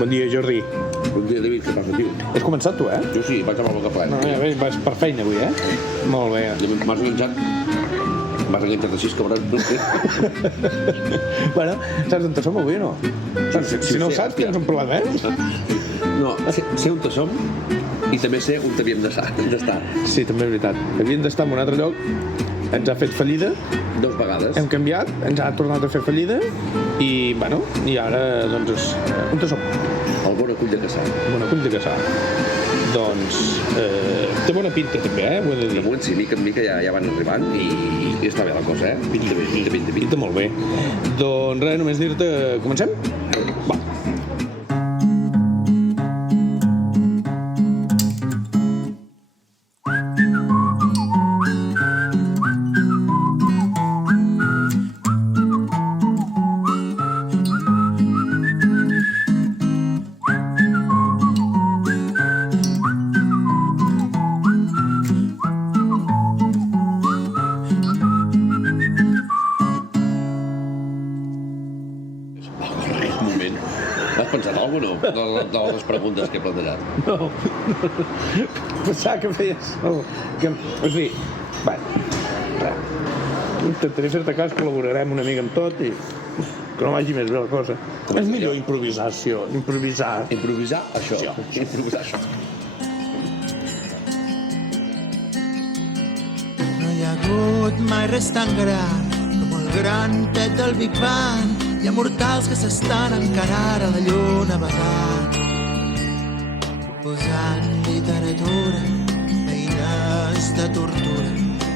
Bon dia, Jordi. Bon dia, David, què passa, tio? Has començat tu, Jo sí, vaig amb la boca plena. No, ja veus, vas per feina avui, Molt bé. M'has enganxat així, cabron. Bueno, saps on som avui o no? Si no ho saps, tens un problema, No, sé on som i també sé on havíem d'estar. Sí, també és veritat. Havíem d'estar en un altre lloc, ens ha fet fallida, 2 vegades. hem canviat, ens ha tornat a fer fallida i, bueno, i ara, doncs, on som? El bon acull de Caçà. Bon acull de Caçà. Doncs, té bona pinta també, ho he de De dir. moment, sí, mica en mica ja van arribant i està bé la cosa, Pinta bé. Pinta molt bé. Doncs res, només dir-te... Comencem? Va. Un moment. Has pensat alguna cosa o no? De les preguntes que he plantejat. No. Pensava que feies... O sigui, va, res. Intentaré fer-te cas, col·laborarem una mica amb tot i que no vagi més bé la cosa. És millor improvisació, improvisar. Improvisar això. Improvisar això. No hi ha hagut mai res tan gran com el gran pet del Big Bang. Hi ha mortals que s'estan encara a la lluna vagant, posant literatura, eines de tortura.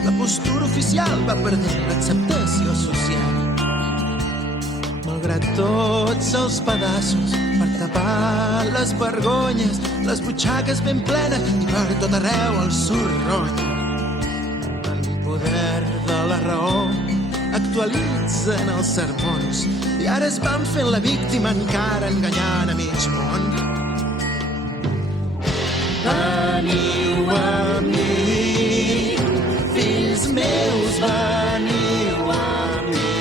La postura oficial va perdent l'acceptació social. Malgrat tots els pedaços per tapar les vergonyes, les butxaques ben plenes i per tot arreu el sorrony. El poder de la raó actualitzen els sermons i ara es van fent la víctima encara enganyant a mig món. Veniu a mi, fills meus, veniu a mi.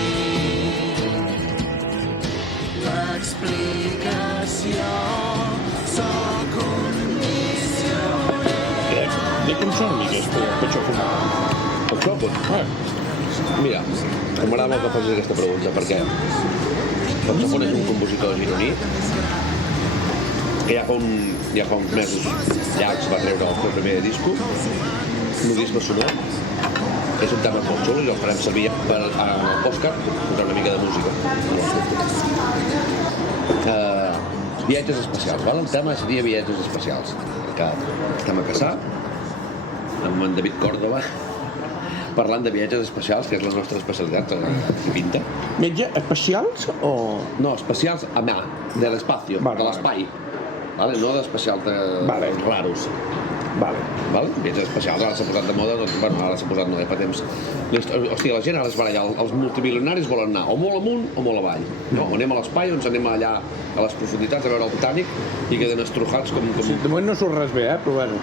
L'explicació, sóc un missioner. De com són aquesta petxó fumada? El xòfon? Mira, m'agrada molt que facis aquesta pregunta perquè el xòfon és un compositor gironí que ja fa uns mesos llargs va treure el seu primer disco, Nudisme sonor. És un tema molt xulo i el farem servir per al podcast posar una mica de música. Viatges especials, val? El tema seria viatges especials, que estem a Caçà amb en David Córdoba parlant de viatges especials, que és la nostra especialitat, pinta. Metge especials o...? No, especials a mà, de l'espacio, de l'espai. Vale? No d'especials raros. Vale. Vale? Viatges especials, ara s'ha posat de moda, doncs, bueno, ara s'ha posat no, fa temps. Hòstia, la gent ara es baralla, els multimilionaris volen anar o molt amunt o molt avall. No? O anem a l'espai o ens anem allà a les profunditats a veure el Titanic i queden estrujats com... Sí, de moment no surt res bé, però bueno,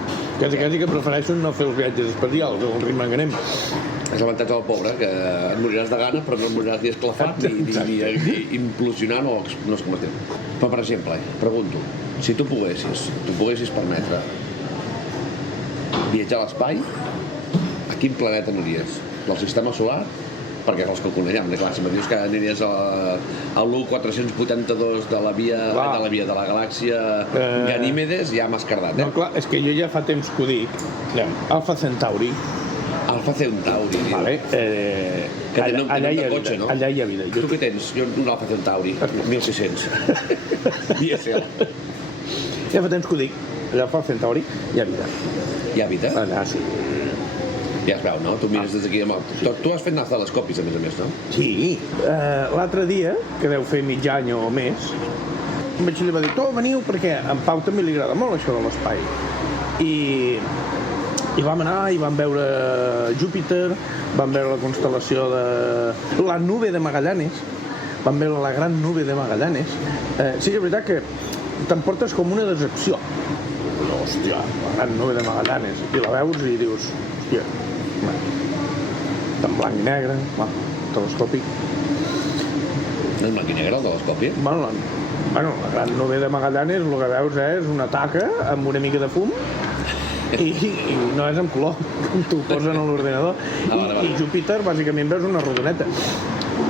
quasi que prefereixo no fer els viatges especials, el ritme que anem. És l'avantatge del pobre, que et moriràs de gana però no et moriràs ni esclafat ni implosionant o no sé com es diu. Però, per exemple, pregunto, si tu poguessis permetre viatjar a l'espai, a quin planeta aniries? Del sistema solar? Perquè els que coneixem, clar, si em dius que aniries a l'1482 de la galàxia Ganímedes, ja m'has cardat, No, clar, és que jo ja fa temps que ho dic. Alfa Centauri. Alfa Centauri, diu. Vale. Que tenen allà hi ha cotxe, vida, no? allà hi ha vida. Tu què tens? Jo un Alfa Centauri, 1600. Diesel. Ja fa temps que ho dic. Allà al Alfa Centauri hi ha vida. Hi ha vida? Allà sí. Ja es veu, no? Tu mires des d'aquí amb el... Tu has fet anar telescopis, a més, no? Sí. L'altre dia, que deu fer mig any o més, em vaig dir, va dir, veniu, perquè a en Pau també li agrada molt això de l'espai. I vam anar i vam veure Júpiter, vam veure la constel·lació de la nube de Magallanes, vam veure la gran nube de Magallanes. Sí que és veritat que t'emportes com una decepció. Hòstia, la gran nube de Magallanes. I la veus i dius, hòstia, en blanc i negre, telescòpic. No és blanc i negre, el telescopi? Bueno, la gran nube de Magallanes, el que veus és una taca amb una mica de fum i no és en color, t'ho posen a l'ordinador. I Júpiter, bàsicament, veus una rodoneta.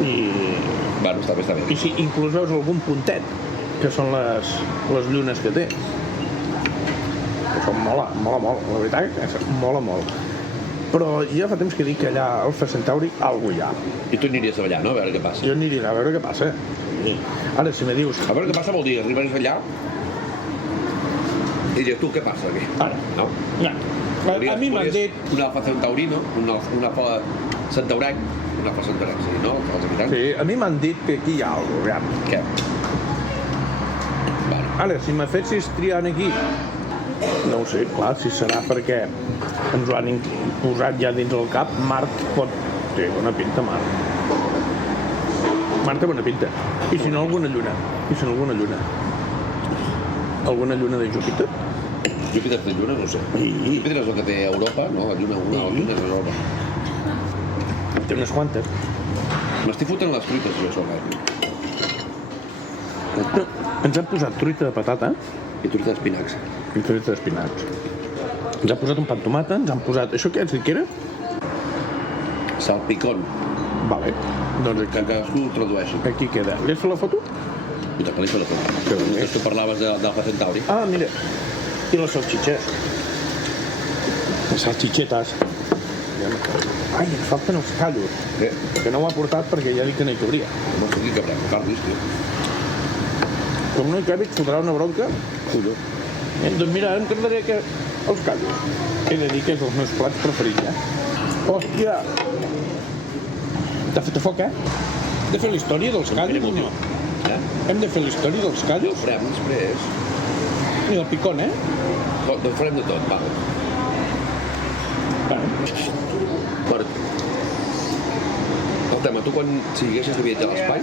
Bueno, està bé. I sí, inclús veus algun puntet, que són les llunes que té. Que són mola molt, la veritat, mola molt. Però ja fa temps que dic que allà a Alfa Centauri algú hi ha. I tu aniries a ballar, no? A veure què passa. Jo aniré a veure què passa. Ara, si me dius... A veure què passa vol dir, arribaries allà i dius, tu, què passa aquí? Ara. No? A mi m'han dit... Un Alfa Centauri, no? Un Alfa Centaurec. Un Alfa Centaurec, sí, no? Els habitants. Sí, a mi m'han dit que aquí hi ha algú, aviam. Què? Vale. Ara, si me fessis triar aquí... No ho sé, clar, si serà perquè ens ho han posat ja dins el cap, Mart pot... Té bona pinta, Mart. Mart té bona pinta. I si no, alguna lluna. Alguna lluna de Júpiter? Júpiter té lluna? No ho sé. Júpiter és el que té a Europa, no? La lluna és a Europa. Té unes quantes. M'estic fotent les truites, jo, sobre. Ens han posat truita de patata I truita d'espinacs. i truita d'espinacs. Ens han posat un pa amb tomata, ens han posat... Això què que era? Salpicón. Vale, doncs Que cadascú ho tradueixi. aquí queda. Li has fet la foto? I te califes la foto. Que bé. Després tu parlaves d'Alfa Centauri. Ah, mira. I les salxitxes. Les salxitxetes. Ai, ens falten els callos. Què? Que no ho ha portat perquè ja dic que no hi cabria. No sé qui cabrem, Carlis, tio. Com no hi cabi, et fotrà una bronca. Colló. Doncs mira, em quedaria que els callos. He de dir que és dels meus plats preferits, Hòstia! T'ha fet a foc, Hem de fer la història dels callos o no? Hem de fer la història dels Ho callos? farem després. I el picón, Doncs farem de tot, va. Bueno, el tema, tu quan siguessis de viatjar a l'espai,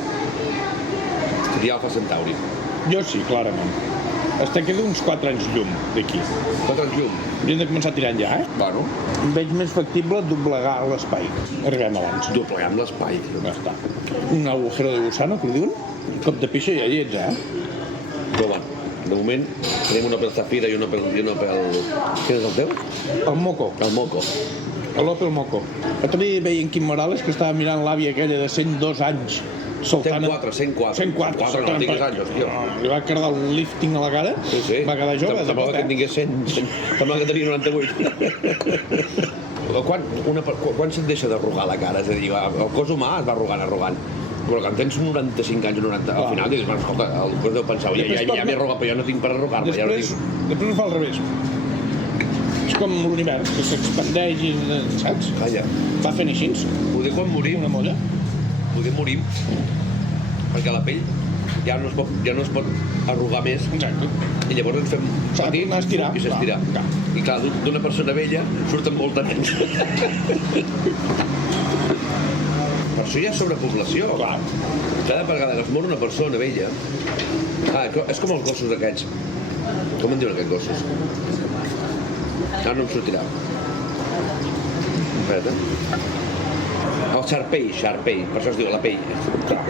seria Alfa Centauri. Jo sí, clarament. Està queda uns 4 anys llum d'aquí. 4 anys llum. Hauríem de començar tirant ja, Bueno, Veig més factible doblegar l'espai. Arribem abans. dobleguem l'espai, tio. Ja està. Un agujero de gusano, que li diuen? Cop de pixa ja hi ets, Però bueno, de moment tenim una pel Zafira i una pel... Quin és el teu? El moco. El Moco. L'Opel Moco. L'altre dia veia en Quim Morales que estava mirant l'àvia aquella de 102 anys. Saltant... 104. 104. 4 no tinguis anys, hòstia. Li va quedar el lifting a la cara. Sí. Va quedar jove. Sembla que en tingués 100. Sembla que tenia 98. Quan se't deixa d'arrugar la cara? És a dir, el cos humà es va arrugant. Però quan tens 95 anys o 90, al final dius, bueno, escolta, el cos deu pensar, ja m'he arrugat, però jo no tinc per arrugar-me. Després ho fa al revés. És com l'univers, que s'expandeix i, saps? Calla. Va fent així. Poder quan morim, Una molla. poder morim, perquè la pell ja no es pot arrugar més. Exacte. I llavors ens fem petit estirar. i s'estira. Clar. I clar, d'una persona vella surten molts nens. Per això hi ha sobrepoblació. Clar. Cada vegada que es mor una persona vella... és com els gossos aquests. Com en diuen aquests gossos? Ara no em sortirà. Espera't, El Sharpei, per això es diu la pell. Clar.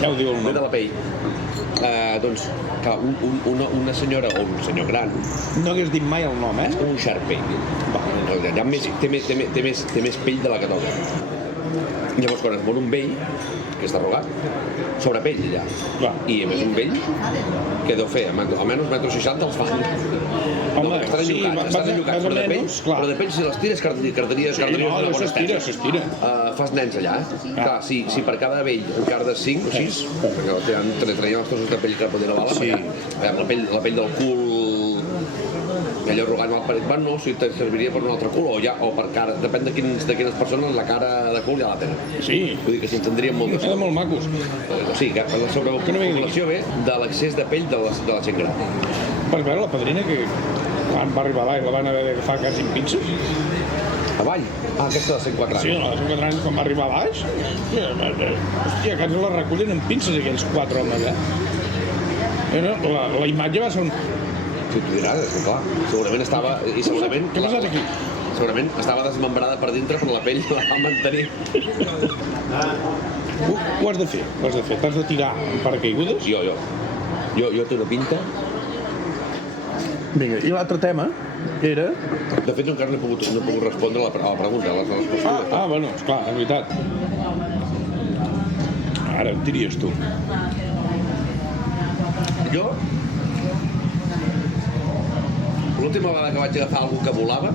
Ja ho diu el Ve de nom. la pell. Doncs, clar, una senyora o un senyor gran No hagués dit mai el nom, és com un Sharpei. Té més pell de la que toca. Llavors, quan es mor un vell, que està arrugat, sobre pell, ja. Clar. I a més un vell, que deu fer? Almenys 1,60 m els fan. Home, estan sí, enllucats, però de pell, menys, clar. però de pell, si les tires, cardaries no, una bona s'estira, estesa. s'estira. Fas nens allà, Clar, si per cada vell encardes 5 o 6, perquè traiem els trossos de pell que poden a bala, Sí. perquè la pell del cul, allò arrugant mal paret, no, si te serviria per un altre cul o per cara, depèn de quines persones la cara de cul ja la tenen. Sí. Vull dir que s'entendrien molt Queden molt macos. O sigui, que la sobrepoblació ve de l'excés de pell de la gent gran. Vas veure la padrina que quan va arribar a l'aigua la van haver d'agafar quasi amb pinces? Avall? Aquesta de 104 anys. Sí, a les 4 anys quan va arribar a baix, hòstia, quasi la recullen amb pinces aquells 4 homes, La imatge va ser un... Si t'ho diràs, és que clar, segurament estava... I segurament... Què ha passat aquí? Segurament estava desmembrada per dintre, però la pell la va mantenir. Ho has de fer, T'has de tirar en paracaigudes. Jo té una pinta. Vinga, i l'altre tema era... De fet, encara no he pogut respondre a la pregunta, a les respostes. Bueno, esclar, és veritat. Ara em diries tu. Jo, l'última vegada que vaig agafar algú que volava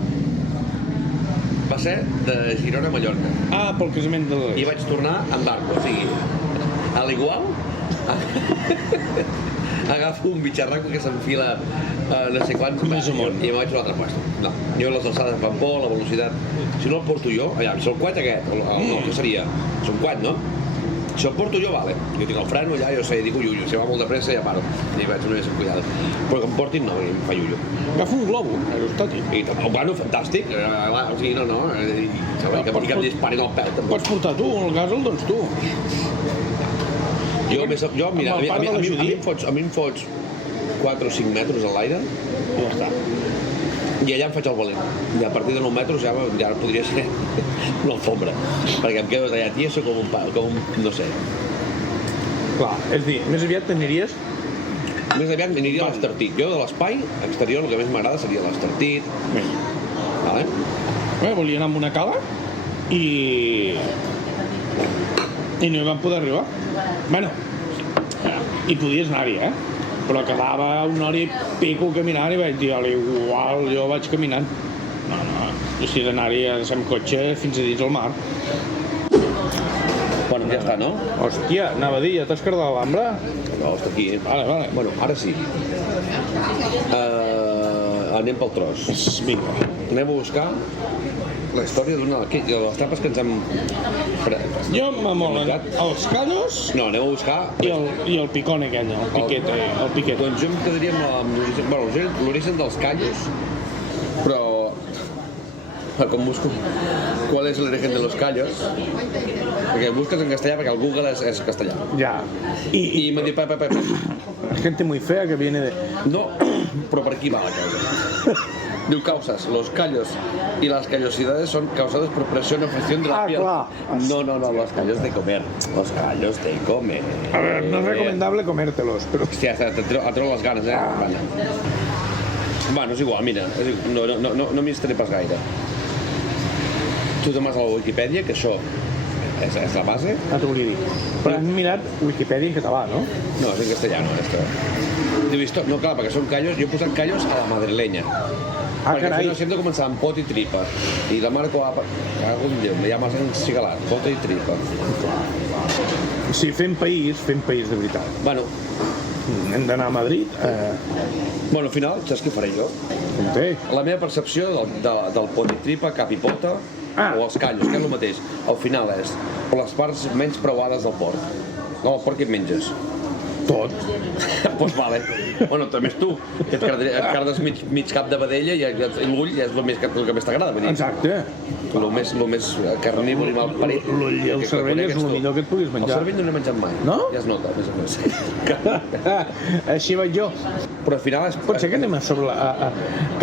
va ser de Girona a Mallorca. Pel casament de I vaig tornar amb barco, o sigui, a l'igual, agafo un bitxarraco que s'enfila no sé quants més amunt i me'n vaig a un altre puesto. No, jo les alçades em fan por, la velocitat... Si no el porto jo, allà, si el quad aquest, no, què seria? És un quad, no? Si el porto jo, vale. Jo tinc el freno allà, jo sé, dic uiuiu, si va molt de pressa ja paro. I vaig una mica amb cuidado. Però que em portin no, em fa iuiu. Agafa un globo aerostàtic. I bueno, fantàstic. O sigui, no. Que em disparin al peu, també. Pots portar tu, el gàsol, doncs tu. Jo, mira, a mi em fots 4 o 5 metres a l'aire I ja està. i allà em faig el valent. I a partir de 9 metres ja podria ser una alfombra, perquè em quedo allà tieso com un, no sé. Clar, és a dir, més aviat t'aniries... Més aviat aniria a l'estartit. Jo de l'espai exterior el que més m'agrada seria l'estartit. Vale? Volia anar amb una cala i no hi vam poder arribar. Bueno, i podies anar-hi, però quedava una hora i pico caminant i vaig dir, igual jo vaig caminant. No, jo si he d'anar-hi amb cotxe fins a dins el mar. Bueno, ja està, no? Hòstia, anava a dir, ja t'has cardat l'ambra? No, està aquí. Vale. Bueno, ara sí. Anem pel tros. Vinga. Anem a buscar la història de les tapes que ens hem... Jo m'amolen els callos No, anem a buscar... i el picón aquell, el piquet. Doncs jo em quedaria amb l'origen dels callos, però... Com busco qual és l'origen de los callos, perquè busques en castellà perquè el Google és castellà. Ja. I me diu, gente muy fea que viene de... No, però per aquí va la causa. Diu causas, los callos y las callosidades son causados por presión o fricción de la piel. Clar. No, los callos de comer. Los callos de comer. A ver, no es recomendable comértelos, pero... Hòstia, treu les ganes, Bueno, és igual, mira, no m'hi estaré pas gaire. Tu te'n vas a la Wikipedia, que això és la base. T'ho volia dir. Però hem mirat Wikipedia en català, no? No, és en castellano, esto. Diu, no, clar, perquè són callos, jo he posat callos a la madrileña. Perquè carai. no sento començar amb pot i tripa. I la mare quan ja m'has encigalat, pot i tripa. Si fem país de veritat. Bueno, hem d'anar a Madrid. Bueno, al final, saps què faré jo? Com té? La meva percepció del pot i tripa, cap i pota, o els callos, que és el mateix. Al final és les parts menys preuades del porc. No, el porc que et menges. Tot. Doncs vale. Bueno, també és tu, que et cardes mig cap de vedella i l'ull és el que més t'agrada. Exacte. El més carnívor i mal parit. L'ull i el cervell és el millor que et puguis menjar. El cervell no l'he menjat mai. No? Ja es nota, més o menys. Així vaig jo. Però al final és... Pot ser que anem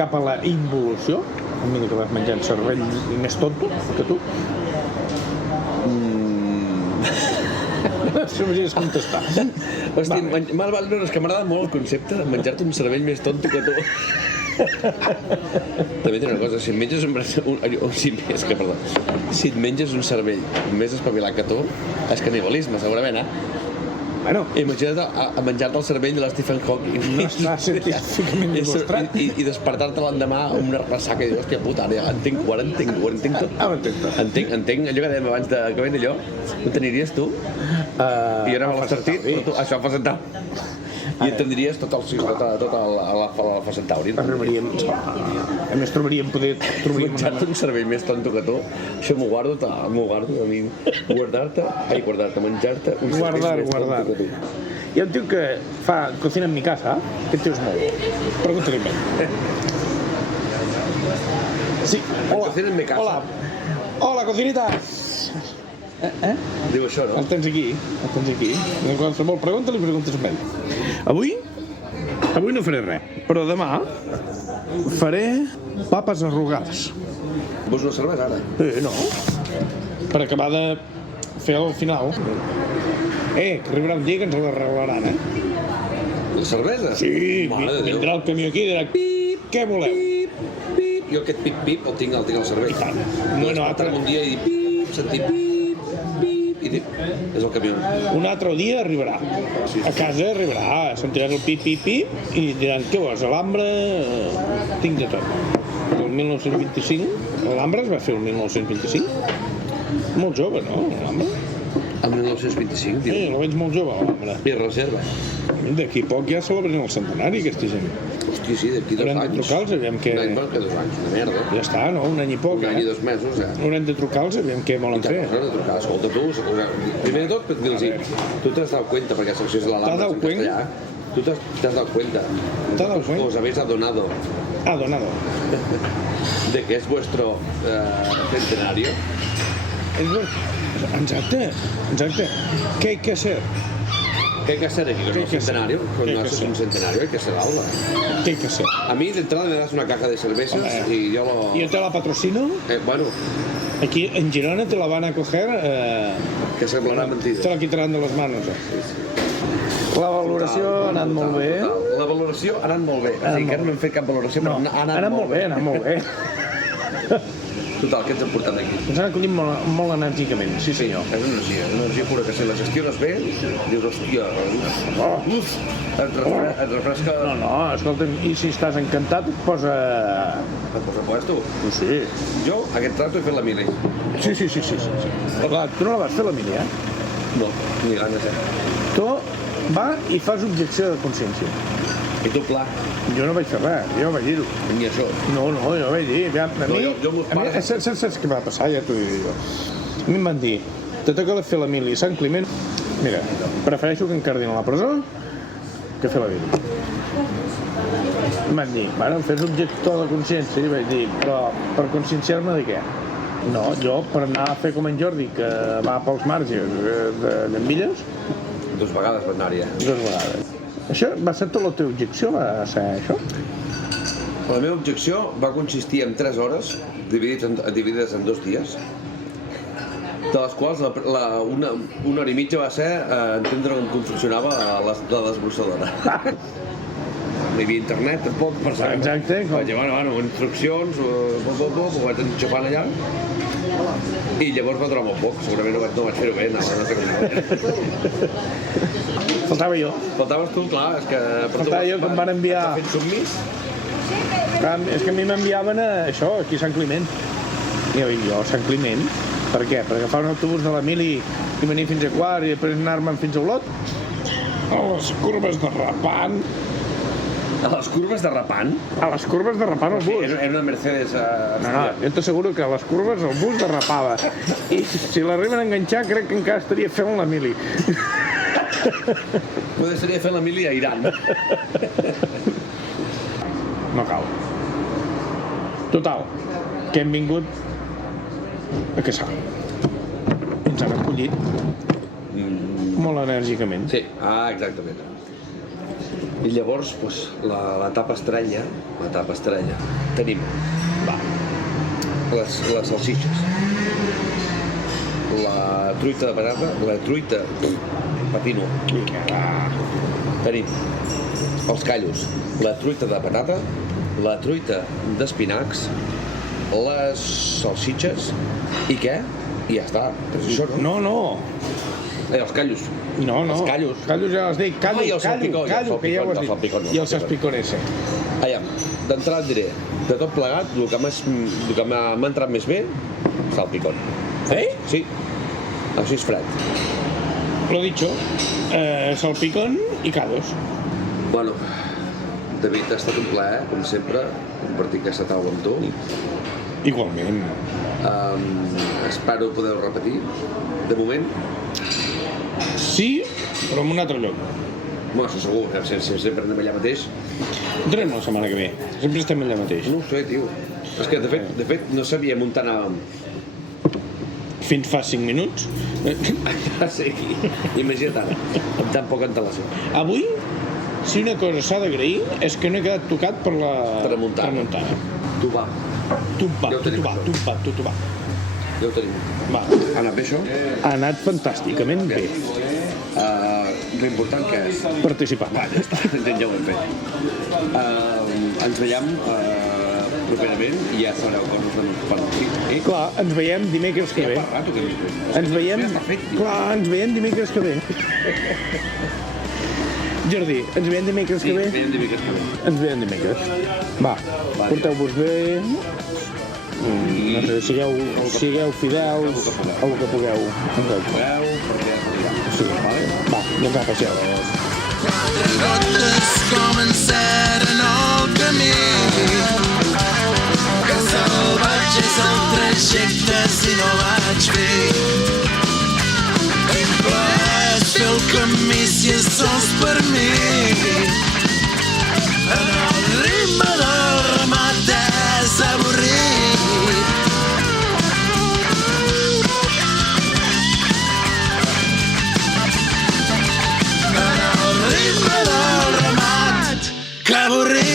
cap a la involució? A mi que vas menjant cervell més tonto que tu? Si ho m'hagis contestar. Hosti, no, és que m'agrada molt el concepte de menjar-te un cervell més tonto que tu. També té una cosa, si et menges si et menges un cervell més espavilat que tu, és canibalisme, segurament, Bueno, imagina't a menjar-te el cervell de l'Stephen Hawking. No està científicament demostrat. I despertar-te l'endemà amb una ressaca i dir, hòstia puta, ara entenc tot. Entenc allò que dèiem abans de que ven allò. Ho teniries tu? I ara a l'estartit, però tu, això fa Centauri. I entendries tot l'Alfa Centauri. A més, trobaríem menjar-te un cervell més tonto que tu, això m'ho guardo a mi. Guardar-te, menjar-te un cervell més tonto que tu. Hi ha un tio que fa cocina en mi casa, aquest tio és molt. Pregunta-li a mi. Sí, Cocina en mi casa. Hola, cocinitas. Diu això, no? El tens aquí. En qualsevol pregunta li preguntes a ell. Avui no faré res, però demà faré papes arrugades. Vols una cervesa, ara? No. Per acabar de fer al final. Que arribarà un dia que ens la regalaran, La cervesa? Sí, Mare de Déu. vindrà el camió aquí i dirà, pip, què voleu? Pip. Jo aquest pip-pip el tinc al cervell. I tant. No, despertar-me un dia i dir pip, sentir pip, i dir, és el camió. Un altre dia arribarà. A casa arribarà, sentiràs el pip, pip, pip, i diran, què vols, l'Alhambra? Tinc de tot. El 1925, l'Alhambra es va fer el 1925. Molt jove, no, l'Alhambra? El 1925, Sí, la veig molt jove, l'Alhambra. I reserva. D'aquí poc ja celebren el centenari, aquesta gent. Hòstia, sí, d'aquí 2 Haurem de anys. trucar-los, aviam què... Un any, bueno, que 2 anys, una merda. Ja està, no? Un any i poc, Un any i 2 mesos, Haurem de trucar-los, aviam què volen fer. T'has de trucar, escolta tu, primer de tot, dir-los, tu t'has dado cuenta, perquè si és la ¿T'has dado en castellà, tu t'has dado cuenta. ¿T'has dado cuenta? Os habéis adonado Ah, donado. de que es vuestro centenario. Exacte. ¿Qué hay que hacer? ¿Qué hay que hacer aquí con ¿Qué hay el que hacer? centenario? ¿Qué Cuando hay que haces hacer? un centenario hay que hacer algo. ¿Qué hay que hacer? A mí de entrada me das una caja de cervezas Hombre. y yo lo... Yo te la patrocino. Bueno, Aquí en Girona te la van a coger. que semblarà mentida. Te la quitarán de les manos. La valoració ha anat molt bé. Total. La valoració ha anat molt bé. O sigui, encara no hem fet cap valoració, però ha anat molt bé. ha anat molt bé. Total, què ens hem portat aquí? Ens han acollit molt enèrgicament, sí senyor. És energia pura, que si la gestiones bé, dius, hòstia, et refresca... No, escolta'm, i si estàs encantat et posa... Et posa puesto. Sí. Jo, aquest rato, he fet la mili. Sí. Però clar, tu no la vas fer la mili, No, ni ganes, Tu va i fas objecció de consciència. I tu, pla, Jo no vaig fer res, jo vaig dir-ho. ni això. No, jo vaig dir. A mi, jo amb els pares- saps què va passar? Ja t'ho diré jo. A mi em van dir, te toca fer la mili a Sant Climent. Mira, prefereixo que em cardin a la presó que fer la mili. Em van dir, bueno, fes objector de consciència. I vaig dir, però per conscienciar-me de què? No, jo per anar a fer com en Jordi, que va pels marges de Llambilles, 2 vegades va anar-hi, 2 vegades. Això va ser tota la teva objecció, va ser això? La meva objecció va consistir en 3 hores, dividides en 2 dies, de les quals una hora i mitja va ser entendre com funcionava la desbrossadora. No hi havia internet, tampoc, per saber. Exacte, com- Vaig dir, bueno, instruccions, ho vaig enxufant allà, i llavors va durar molt poc, segurament no vaig fer-ho bé, no sé com. Faltava jo. Faltaves tu, clar, és que... Faltava jo que em van enviar... T'ha fet submís? Clar, és que a mi m'enviaven a això, aquí a Sant Climent. I jo, Sant Climent? Per què? Per agafar un autobús de la mili i venir fins a Quart i després anar-me'n fins a Olot? A les curves de Rapant. A les curves de Rapant? A les curves de Rapant el bus. Era una Mercedes... No, jo t'asseguro que a les curves el bus derrapava. I si l'arriben a enganxar, crec que encara estaria fent la mili. Poder seria fer la mili a Iran. No cal. Total, que hem vingut a caçar. I ens han acollit molt enèrgicament. Sí, exactament. I llavors, doncs, l'etapa estranya, tenim les salsitxes, la truita de patata, la truita patino, tenim els callos, la truita de patata, la truita d'espinacs, les salsitxes i què? I ja està, és això, no? No. Els callos. No. Els callos. Callos ja els dic. I el salpicó, Que ja ho has dit. I el salpicón ese. Aviam, d'entrada et diré, de tot plegat, el que m'ha entrat més bé, salpicón. Sí, així és fred. Lo dicho, salpicón i callos. Bueno, David, ha estat un plaer, com sempre, compartir aquesta taula amb tu. Igualment. Espero poder-ho repetir. De moment, Sí, però en un altre lloc. bueno, això segur, que sempre anem allà mateix. Entrem la setmana que ve. Sempre estem allà mateix. No ho sé, tio. És que, de fet, no sabia on anàvem. Fins fa 5 minuts. Sí, imagina't ara, amb tan poca antelació. Avui, si una cosa s'ha d'agrair, és que no he quedat tocat per la Tramuntana. tramuntana. Tu va. Tumpa, Ja ho tenim, això. tumpa. Ja ho tenim. Va. Ha anat bé, això? Ha anat fantàsticament bé. L'important que és... Participar. Va, ja està, ja ho hem fet. Ens veiem properament i ja sabreu com us anem. Clar, ens veiem dimecres que ve. Ens veiem... Clar, ens veiem dimecres que ve. Jordi, ens veiem dimecres que ve? Ens veiem dimecres que ve. Ens veiem dimecres. Va, porteu-vos bé. No sé, sigueu fidels a el que pugueu. Podeu, perquè ja s'anirà. Sí. Va, doncs va, passeu. Quatre gotes començaren el camí. Que salvatge és el trajecte si no vaig fer. Implorés fer el camí si és sols per mi. En el ritme del ramat és avorrit. En el ritme del ramat que avorrit.